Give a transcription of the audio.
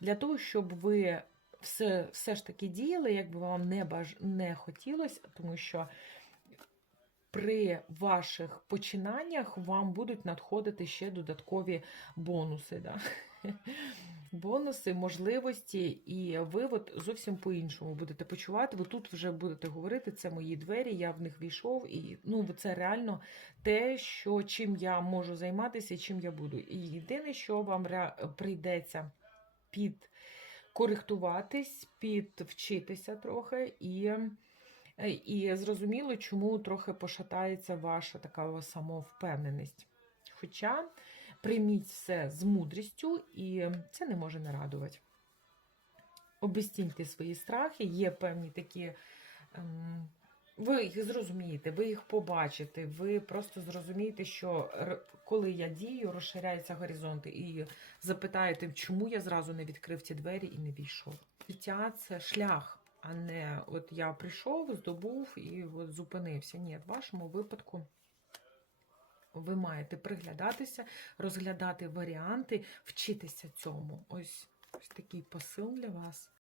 для того, щоб ви все, все ж таки діяли, як би вам не, баж... не хотілося, тому що при ваших починаннях вам будуть надходити ще додаткові бонуси. Да? Бонуси, можливості, і ви от зовсім по-іншому будете почувати. Ви тут вже будете говорити, це мої двері, я в них війшов, і ну, це реально те, що чим я можу займатися і чим я буду. І єдине, що вам прийдеться під коректуватись, підвчитися трохи і. Е, І зрозуміло, чому трохи пошатається ваша така самовпевненість. Хоча прийміть все з мудрістю, і це не може не радувати. Обестіньте свої страхи, є певні такі. Ем, ви їх зрозумієте, ви їх побачите, ви просто зрозумієте, що коли я дію, розширяються горизонти, і запитаєте, чому я зразу не відкрив ці двері і не війшов. Життя це шлях, а не от я прийшов, здобув і от зупинився. Ні, в вашому випадку ви маєте приглядатися, розглядати варіанти, вчитися цьому. Ось, ось такий посил для вас.